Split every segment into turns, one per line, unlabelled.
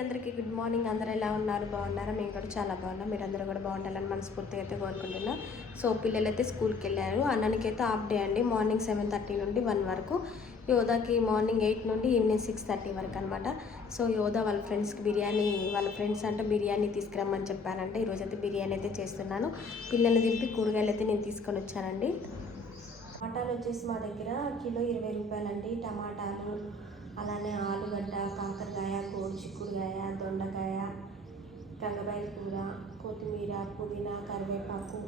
అందరికీ good morning. అందరూ ఎలా ఉన్నారు? బాగున్నారా? మేము కూడా చాలా బాగున్నాం. మీరు అందరూ కూడా బాగుండాలని మనస్ఫూర్తిగా అయితే కోరుకుంటున్నాం. సో పిల్లలు అయితే స్కూల్కి వెళ్ళారు. అన్నానికి అయితే హాఫ్ డే అండి. మార్నింగ్ సెవెన్ థర్టీ నుండి వన్ వరకు. యోధాకి మార్నింగ్ ఎయిట్ నుండి ఈవినింగ్ సిక్స్ థర్టీ వరకు అనమాట సో యోధా వాళ్ళ ఫ్రెండ్స్కి బిర్యానీ వాళ్ళ ఫ్రెండ్స్ అంటే బిర్యానీ తీసుకురమ్మని చెప్పారంటే. ఈరోజు అయితే బిర్యానీ అయితే చేస్తున్నాను. పిల్లలు దింపి కూరగాయలు అయితే నేను తీసుకొని వచ్చానండి. టమాటాలు వచ్చేసి మా దగ్గర కిలో ఇరవై రూపాయలండి. టమాటాలు అలానే ఆలుగడ్డ కాకరకాయ కోడి చిక్కుడుకాయ దొండకాయ గంగబాయి కూర కొత్తిమీర పుదీనా కరివేపాకు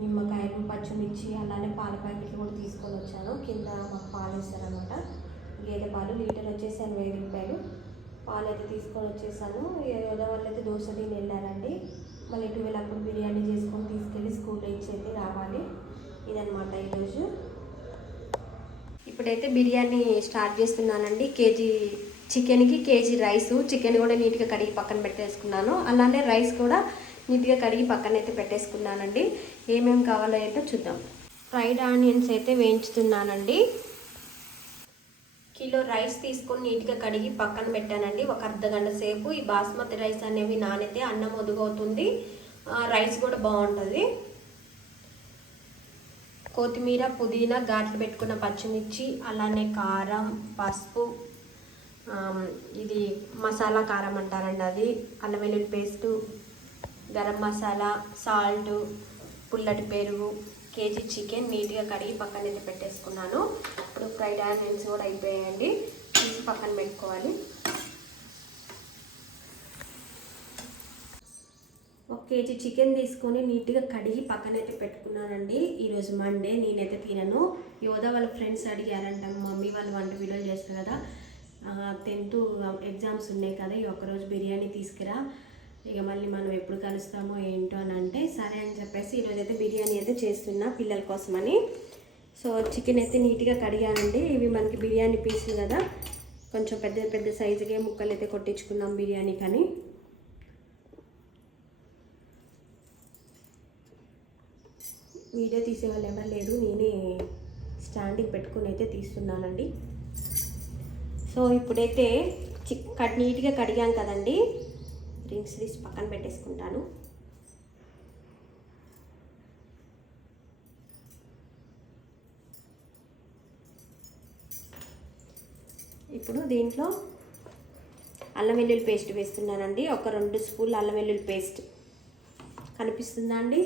నిమ్మకాయలు పచ్చిమిర్చి అలానే పాల ప్యాకెట్లు కూడా తీసుకొని వచ్చాను. కింద మాకు పాలు ఇస్తారనమాట గేదె పాలు లీటర్ వచ్చేసి ఎనభై ఐదు రూపాయలు. పాలు అయితే తీసుకొని వచ్చేసాను. ఏదో వాళ్ళు అయితే దోశ తిని వెళ్ళారండి. మళ్ళీ ట్వెల్వ్ అప్పుడు బిర్యానీ చేసుకొని తీసుకెళ్ళి స్కూల్లో ఇచ్చేది రావాలి. ఇదనమాట ఈరోజు. ఇప్పుడైతే బిర్యానీ స్టార్ట్ చేస్తున్నానండి. కేజీ చికెన్కి కేజీ రైస్. చికెన్ కూడా నీట్గా కడిగి పక్కన పెట్టేసుకున్నాను. అలానే రైస్ కూడా నీట్గా కడిగి పక్కన అయితే పెట్టేసుకున్నానండి. ఏమేమి కావాలో అయితే చూద్దాం. ఫ్రైడ్ ఆనియన్స్ అయితే వేయించుతున్నానండి. కిలో రైస్ తీసుకొని నీట్గా కడిగి పక్కన పెట్టానండి. ఒక అర్ధ గంట సేపు ఈ బాస్మతి రైస్ అనేవి నానైతే అన్నం ఒదుగవుతుంది. రైస్ కూడా బాగుంటుంది. కొత్తిమీర పుదీనా ఘాట్లు పెట్టుకున్న పచ్చిమిర్చి అలానే కారం పసుపు ఇది మసాలా కారం అంటారండి అది అల్లం వెల్లుల్లి పేస్టు గరం మసాలా సాల్ట్ పుల్లటి పెరుగు కేజీ చికెన్ నీట్గా కడిగి పక్కన అయితే పెట్టేసుకున్నాను. ఇప్పుడు ఫ్రైడ్ ఆనియన్స్ కూడా అయిపోయాయండి. తీసి పక్కన పెట్టుకోవాలి. ఒక కేజీ చికెన్ తీసుకొని నీట్గా కడిగి పక్కనైతే పెట్టుకున్నానండి. ఈరోజు మండే నేనైతే తినను. యోదా వాళ్ళ ఫ్రెండ్స్ అడిగారంట మమ్మీ వాళ్ళు వంట వీడియోలు చేస్తారు కదా టెన్త్ ఎగ్జామ్స్ ఉన్నాయి కదా ఈ ఒక్కరోజు బిర్యానీ తీసుకురా. ఇక మళ్ళీ మనం ఎప్పుడు కలుస్తామో ఏంటో అని అంటే సరే అని చెప్పేసి ఈరోజు అయితే బిర్యానీ అయితే చేస్తున్నా పిల్లల కోసమని. సో చికెన్ అయితే నీట్గా కడిగానండి. ఇవి మనకి బిర్యానీ పీసులు కదా. కొంచెం పెద్ద పెద్ద సైజుగా ముక్కలు అయితే కొట్టించుకున్నాం బిర్యానీ కానీ. వీడియో తీసే వాళ్ళు ఎవరు లేరు. నేనే స్టాండింగ్ పెట్టుకుని అయితే తీస్తున్నానండి. సో ఇప్పుడైతే చిక్ కట్ నీట్గా కడిగాం కదండి. డ్రింక్స్ తీసి పక్కన పెట్టేసుకుంటాను. ఇప్పుడు దీంట్లో అల్లం వెల్లుల్లి పేస్ట్ వేస్తున్నానండి. ఒక రెండు స్పూన్లు అల్లం వెల్లుల్లి పేస్ట్. కనిపిస్తుందా అండి?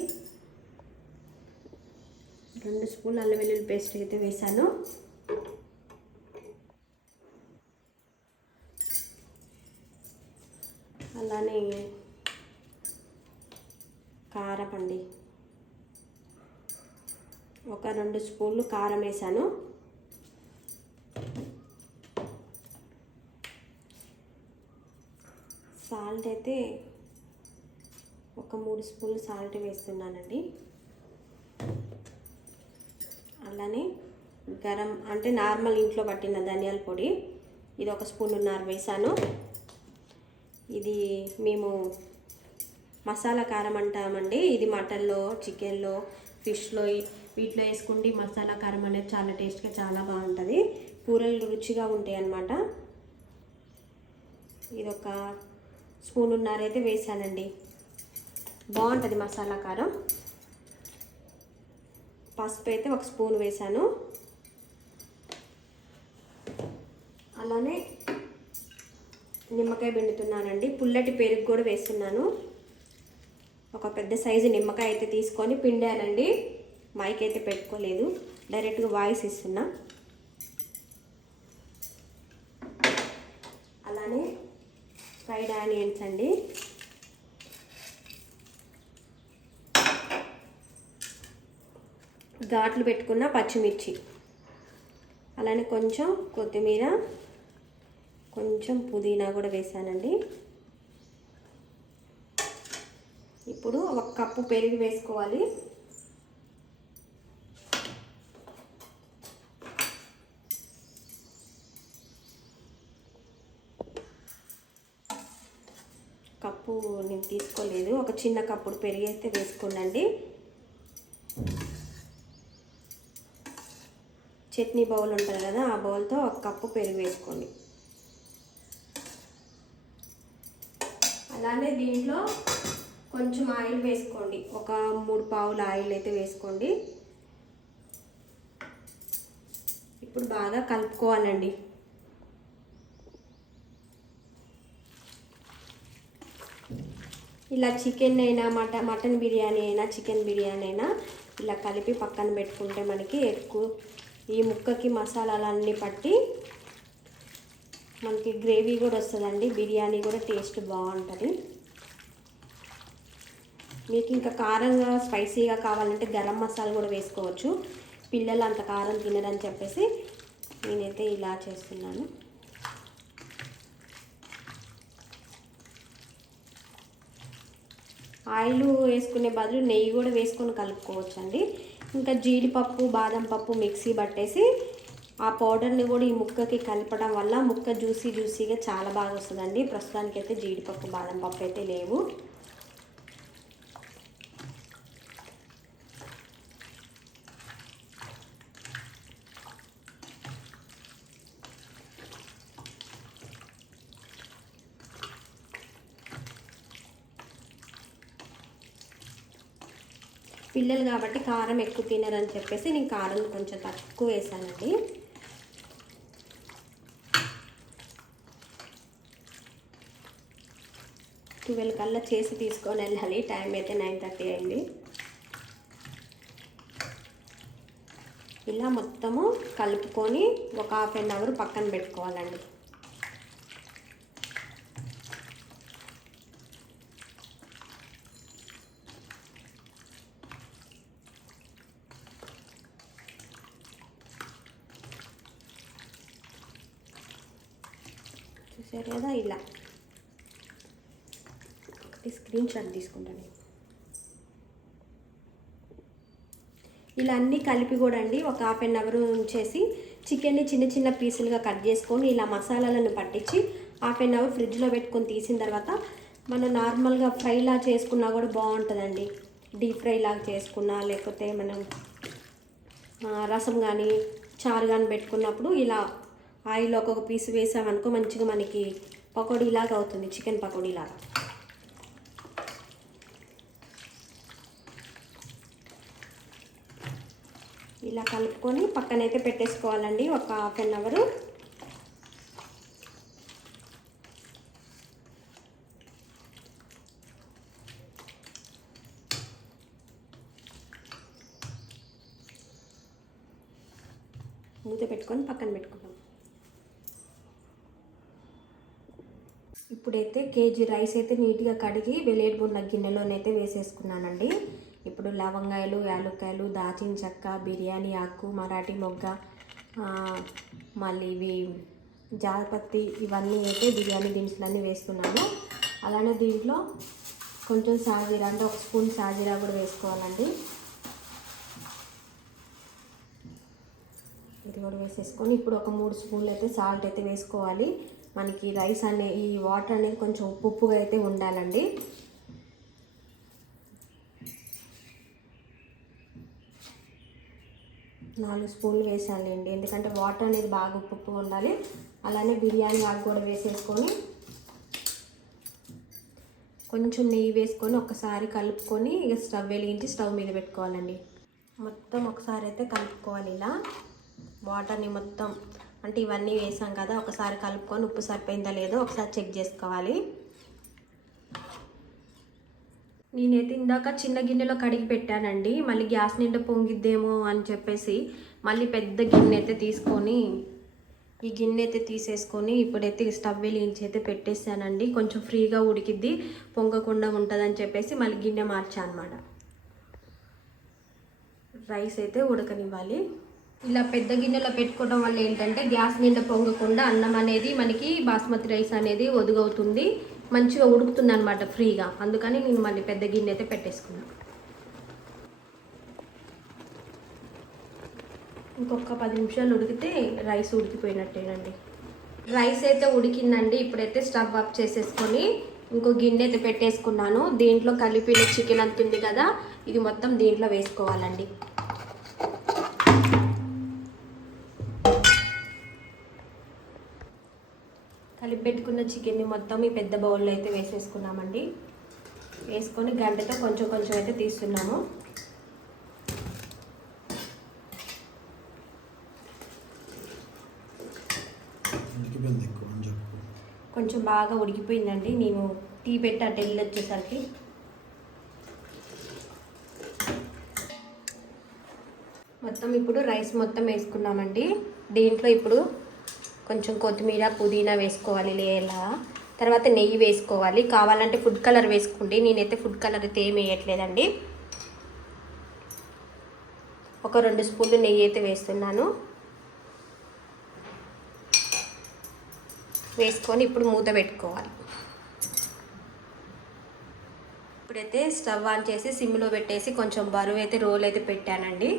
రెండు స్పూన్లు అల్లం వెల్లుల్లి పేస్ట్ అయితే వేసాను అలానే కారం అండి ఒక రెండు స్పూన్లు కారం వేసాను. సాల్ట్ అయితే ఒక మూడు స్పూన్లు సాల్ట్ వేస్తున్నానండి. అలానే గరం అంటే నార్మల్ ఇంట్లో పట్టిన ధనియాల పొడి ఇది ఒక స్పూన్ ఉన్నారు వేసాను. ఇది మేము మసాలా కారం అంటామండి. ఇది మటన్లో చికెన్లో ఫిష్లో వీటిలో వేసుకుంటే మసాలా కారం అనేది చాలా టేస్ట్గా చాలా బాగుంటుంది. కూరలు రుచిగా ఉంటాయి అన్నమాట. ఇది ఒక స్పూన్ ఉన్నారైతే వేసానండి. బాగుంటుంది మసాలా కారం. పసుపు అయితే ఒక స్పూన్ వేసాను. అలానే నిమ్మకాయ పిండుతున్నానండి. పుల్లటి పెరుగు కూడా వేస్తున్నాను. ఒక పెద్ద సైజు నిమ్మకాయ అయితే తీసుకొని పిండానండి. మైక్ అయితే పెట్టుకోలేదు. డైరెక్ట్గా వాయిస్ ఇస్తున్నా. అలానే ఫ్రైడ్ ఆనియన్స్ అండి. ఘాట్లు పెట్టుకున్న పచ్చిమిర్చి. అలానే కొంచెం కొత్తిమీర కొంచెం పుదీనా కూడా వేసానండి. ఇప్పుడు ఒక కప్పు పెరుగు వేసుకోవాలి. కప్పు నేను తీసుకోలేదు. ఒక చిన్న కప్పుడు పెరుగు అయితే వేసుకోండి చట్నీ బౌల్ ఉంటుంది కదా ఆ బౌల్తో ఒక కప్పు పెరుగు వేసుకోండి. అలానే దీంట్లో కొంచెం ఆయిల్ వేసుకోండి. ఒక మూడు పావుల ఆయిల్ అయితే వేసుకోండి. ఇప్పుడు బాగా కలుపుకోవాలండి. ఇలా చికెన్ అయినా మట మటన్ బిర్యానీ అయినా చికెన్ బిర్యానీ అయినా ఇలా కలిపి పక్కన పెట్టుకుంటే మనకి ఎక్కువ ఈ ముక్కకి మసాలాలన్నీ పట్టి మనకి గ్రేవీ కూడా వస్తుందండి బిర్యానీ కూడా టేస్ట్ బాగుంటుంది. మీకు ఇంకా కారంగా స్పైసీగా కావాలంటే గరం మసాలా కూడా వేసుకోవచ్చు. పిల్లలు అంత కారం తినరని చెప్పేసి నేనైతే ఇలా చేస్తున్నాను. ఆయిల్ వేసుకునే బదులు నెయ్యి కూడా వేసుకొని కలుపుకోవచ్చండి. ఇంకా జీడిపప్పు బాదం పప్పు మిక్సీ పట్టేసి ఆ పౌడర్ని కూడా ఈ ముక్కకి కలపడం వల్ల ముక్క జ్యూసీ జ్యూసీగా చాలా బాగా వస్తుందండి. ప్రస్తుతానికి అయితే జీడిపప్పు బాదం పప్పు అయితే లేవు. పిల్లలు కాబట్టి కారం ఎక్కువ తినరని చెప్పేసి నేను కారం కొంచెం తక్కువ వేసానండి ట్వెల్వ్ కల్లా చేసి తీసుకొని వెళ్ళాలి. టైం అయితే నైన్ థర్టీ అయింది. ఇలా మొత్తము కలుపుకొని ఒక హాఫ్ అన్ అవర్ పక్కన పెట్టుకోవాలండి. చూసారు కదా ఇలా. ఒకటి స్క్రీన్ షాట్ తీసుకుంటాను. ఇలా అన్నీ కలిపి కూడా అండి ఒక హాఫ్ అన్ అవర్ ఉంచేసి చికెన్ని చిన్న చిన్న పీసులుగా కట్ చేసుకొని ఇలా మసాలాలను పట్టించి హాఫ్ అన్ అవర్ ఫ్రిడ్జ్లో పెట్టుకొని తీసిన తర్వాత మనం నార్మల్గా ఫ్రైలా చేసుకున్నా కూడా బాగుంటుందండి. డీప్ ఫ్రై లాగా చేసుకున్నా లేకపోతే మనం రసం కానీ చారు కానీ పెట్టుకున్నప్పుడు ఇలా ఆయిల్ ఒక్కొక్క పీస్ వేసామనుకో మంచిగా మనకి పకోడీలాగా అవుతుంది చికెన్ పకోడీలాగా. ఇలా కలుపుకొని పక్కనైతే పెట్టేసుకోవాలండి ఒక హాఫ్ అన్ అవరు. మూత పెట్టుకొని పక్కన పెట్టుకుంటాం ఇప్పుడైతే కేజీ రైస్ అయితే నీట్గా కడిగి వెలేటిబున్న గిన్నెలోనైతే వేసేసుకున్నానండి. ఇప్పుడు లవంగాయలు యాలుక్కాయలు దాచిన చెక్క బిర్యానీ ఆకు మరాఠీ మొగ్గ మళ్ళీ ఇవి జాపత్తి ఇవన్నీ అయితే బిర్యానీ దినుసులన్నీ వేస్తున్నాను. అలానే దీంట్లో కొంచెం సాజీరా అంటే ఒక స్పూన్ సాజీరా కూడా వేసుకోవాలండి. ఇది కూడా వేసేసుకొని ఇప్పుడు ఒక మూడు స్పూన్లు అయితే సాల్ట్ అయితే వేసుకోవాలి. మనకి రైస్ అనే ఈ వాటర్ అనేది కొంచెం ఉప్పు ఉప్పుగా అయితే ఉండాలండి. నాలుగు స్పూన్లు వేసానులేండి ఎందుకంటే వాటర్ అనేది బాగా ఉప్పు ఉప్పుగా ఉండాలి. అలానే బిర్యానీ ఆకు కూడా వేసేసుకొని కొంచెం నెయ్యి వేసుకొని ఒకసారి కలుపుకొని ఇక స్టవ్ వెలిగించి స్టవ్ మీద పెట్టుకోవాలండి. మొత్తం ఒకసారి అయితే కలుపుకోవాలి ఇలా. వాటర్ని మొత్తం అంటే ఇవన్నీ వేసాం కదా ఒకసారి కలుపుకొని ఉప్పు సరిపోయిందా లేదో ఒకసారి చెక్ చేసుకోవాలి. నేనైతే ఇందాక చిన్న గిన్నెలో కడిగి పెట్టానండి. మళ్ళీ గ్యాస్ నిండా పొంగిద్దేమో అని చెప్పేసి మళ్ళీ పెద్ద గిన్నె అయితే తీసుకొని ఈ గిన్నె అయితే తీసేసుకొని ఇప్పుడైతే స్టవ్ వెలిగించి అయితే పెట్టేసానండి. కొంచెం ఫ్రీగా ఉడికిద్ది పొంగకుండా ఉంటుందని చెప్పేసి మళ్ళీ గిన్నె మార్చా అనమాట రైస్ అయితే ఉడకనివ్వాలి. ఇలా పెద్ద గిన్నెలో పెట్టుకోవడం వల్ల ఏంటంటే గ్యాస్ నిండా పొంగకుండా అన్నం అనేది మనకి బాస్మతి రైస్ అనేది ఒదుగవుతుంది. మంచిగా ఉడుకుతుంది అనమాట ఫ్రీగా. అందుకని నేను మళ్ళీ పెద్ద గిన్నె అయితే పెట్టేసుకున్నాను ఇంకొక పది నిమిషాలు ఉడికితే రైస్ ఉడికిపోయినట్టేనండి. రైస్ అయితే ఉడికిందండి. ఇప్పుడైతే స్టవ్ ఆఫ్ చేసేసుకొని ఇంకో గిన్నె అయితే పెట్టేసుకున్నాను. దీంట్లో కలిపిన చికెన్ అంతుంది కదా ఇది మొత్తం దీంట్లో వేసుకోవాలండి. కలిపి పెట్టుకున్న చికెన్ని మొత్తం ఈ పెద్ద బౌల్లో అయితే వేసేసుకున్నామండి. వేసుకొని గంటతో కొంచెం కొంచెం అయితే తీస్తున్నాము. కొంచెం బాగా ఉడికిపోయిందండి. నేను టీ పెట్టి అటు వెళ్ళి వచ్చేసరికి. మొత్తం ఇప్పుడు రైస్ మొత్తం వేసుకున్నామండి. దీంట్లో ఇప్పుడు కొంచెం కొత్తిమీర పుదీనా వేసుకోవాలి లేలా తర్వాత నెయ్యి వేసుకోవాలి. కావాలంటే ఫుడ్ కలర్ వేసుకోండి. నేనైతే ఫుడ్ కలర్ అయితే ఏమి వేయట్లేదండి. ఒక రెండు స్పూన్లు నెయ్యి అయితే వేస్తున్నాను. వేసుకొని ఇప్పుడు మూత పెట్టుకోవాలి. ఇప్పుడైతే స్టవ్ ఆన్ చేసి సిమ్లో పెట్టేసి కొంచెం బరువు అయితే రోల్ అయితే పెట్టానండి.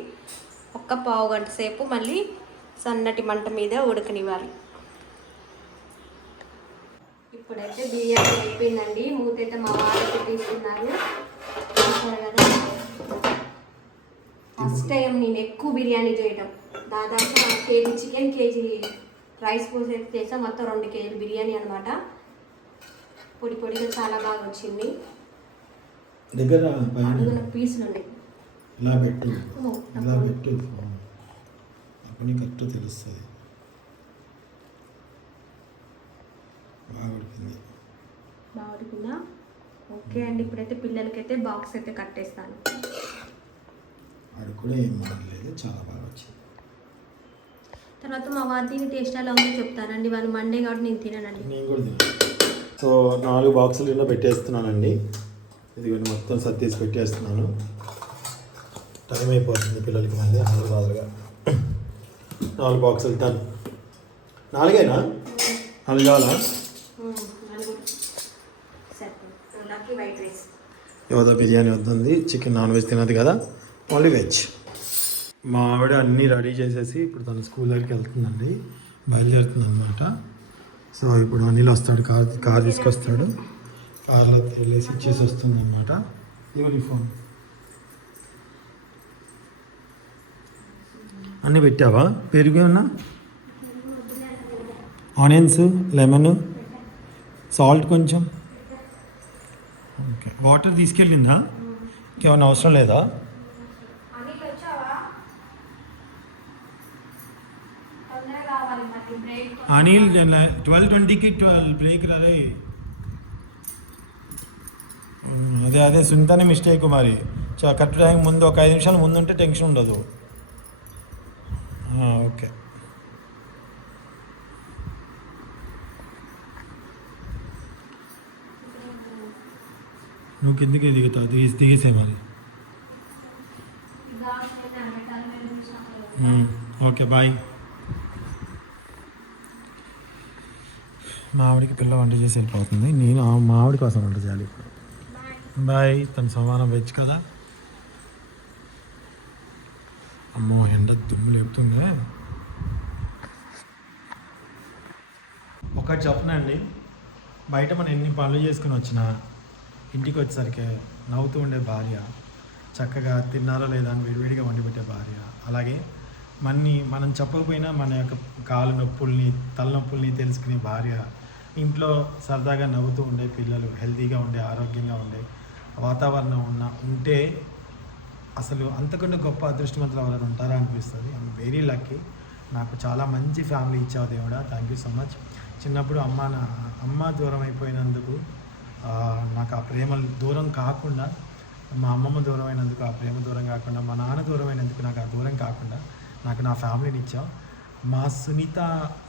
ఒక్క పావు గంట సేపు మళ్ళీ సన్నటి మంట మీద ఉడకనివ్వాలి. ఇప్పుడైతే బిర్యానీ అయిపోయిందండి. మూత అయితే మా వాళ్ళు తీసుకున్నారు చూసారు కదా? ఫస్ట్ టైం నేను ఎక్కువ బిర్యానీ చేయడం దాదాపు కేజీ చికెన్ కేజీ రైస్ పోసి చేసా. మొత్తం రెండు కేజీలు బిర్యానీ అనమాట పొడి పొడిగా చాలా బాగా వచ్చింది.
దగ్గర
పీసులు ఉన్నాయి
ఇలా పెట్టు. ఇలా పెట్టు. అప్పుడు కరెక్ట్ తెలుస్తుంది. బాగా ఉడికింది
బాగా ఉడికిందా ఓకే అండి ఇప్పుడైతే పిల్లలకైతే బాక్స్ అయితే కట్టేస్తాను.
వాడు కూడా ఏం మాడలేదు చాలా బాగా వచ్చింది.
తర్వాత మా వారి తిని టేస్ట్ ఎలా ఉందో చెప్తానండి. వాళ్ళు మండే కాబట్టి నేను తిననండి.
నేను కూడా తిన్నాను సో నాలుగు బాక్సులు ఇలా పెట్టేస్తున్నానండి. ఇదిగోండి మొత్తం సర్దేసి పెట్టేస్తున్నాను. టైం అయిపోతుంది పిల్లలకి మళ్ళీ నాలుగు రాదుగా నాలుగు బాక్సులు డన్ నాలుగేనా? నాలుగు కావాలా ఏదో బిర్యానీ వద్దంది. చికెన్ నాన్ వెజ్ తినదు కదా. Only veg. మా ఆవిడ అన్నీ రెడీ చేసేసి ఇప్పుడు తను స్కూల్ దగ్గరికి వెళ్తుందండి. బయలుదేరుతుంది అనమాట సో ఇప్పుడు అనిల్ వస్తాడు కార్ కార్ తీసుకొస్తాడు. కార్లో వెళ్ళేసి ఇచ్చేసి వస్తుంది అనమాట యూనిఫామ్ అన్నీ పెట్టావా? పెరుగు ఏమన్నా? ఆనియన్స్ లెమన్ సాల్ట్ కొంచెం. ఓకే. వాటర్ తీసుకెళ్ళిందా? ఇంకేమైనా అవసరం లేదా?
అనిల్
ట్వెల్వ్ ట్వంటీకి ట్వెల్వ్ బ్రేక్ రాలే. అదే అదే సునీతనే మిస్టేక్ మరి. కరెక్ట్ టైం ముందు ఒక ఐదు నిమిషాలు ముందు ఉంటే టెన్షన్ ఉండదు. ఓకే. నువ్వు కిందికి దిగుతావు దిగి దిగేసే మరి. Um, okay bye. మా ఆవిడకి పిల్ల వంట చేసి వెళ్ళిపోతుంది. నేను ఆ మా ఆవిడ కోసం వంట చేయాలి. ఇప్పుడు బాయ్. తన సమానం వెజ్ కదా? అమ్మో ఎండ దుమ్ము లేపుతుందే. ఒకటి చెప్పనండి బయట మనం ఎన్ని పనులు చేసుకుని వచ్చినా ఇంటికి వచ్చేసరికి నవ్వుతూ ఉండే భార్య చక్కగా తిన్నారా లేదా అని విడివిడిగా వండి పెట్టే భార్య. అలాగే మన్ని మనం చెప్పకపోయినా మన యొక్క కాలు నొప్పుల్ని తలనొప్పుల్ని తెలుసుకునే భార్య. ఇంట్లో సరదాగా నవ్వుతూ ఉండే పిల్లలు హెల్తీగా ఉండే ఆరోగ్యంగా ఉండే వాతావరణం ఉన్న ఉంటే అసలు అంతకంటే గొప్ప అదృష్టవంతులు ఎవరైనా ఉంటారా అనిపిస్తుంది. ఐఎమ్ వెరీ లక్కీ నాకు చాలా మంచి ఫ్యామిలీ ఇచ్చావు దేవుడా. థ్యాంక్ యూ సో మచ్ చిన్నప్పుడు అమ్మ నా అమ్మ దూరం అయిపోయినందుకు నాకు ఆ ప్రేమ దూరం కాకుండా మా అమ్మమ్మ దూరం అయినందుకు ఆ ప్రేమ దూరం కాకుండా మా నాన్న దూరం అయినందుకు నాకు ఆ దూరం కాకుండా నాకు నా ఫ్యామిలీని ఇచ్చావు. మా సునీత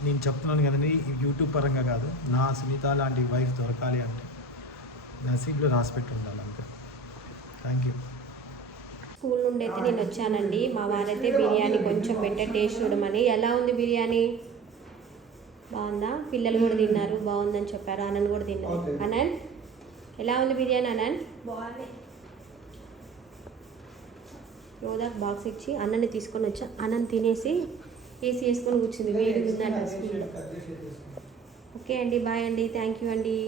నేను చెప్తున్నాను కదండి యూట్యూబ్ పరంగా కాదు నా సునీత లాంటి వైఫ్ దొరకాలి అంటే నసీబ్లో రాసిపెట్టి ఉండాలి అంతే. థ్యాంక్ యూ
స్కూల్ నుండి అయితే నేను వచ్చానండి. మా వారైతే బిర్యానీ కొంచెం పెట్టే టేస్ట్ చూడమని. ఎలా ఉంది బిర్యానీ? బాగుందా? పిల్లలు కూడా తిన్నారు. బాగుందని చెప్పారు. అనంత్ కూడా తిన్నారు. అనంత్ ఎలా ఉంది బిర్యానీ అనంత్ బాగుంది. యోధాకు బాక్స్ ఇచ్చి అన్నని తీసుకొని వచ్చా. అన్నం తినేసి ఏసీ వేసుకొని కూర్చుంది. వేడి ఉందంట స్కూల్లో. ఓకే అండి. బాయ్ అండి. థ్యాంక్ యూ అండి.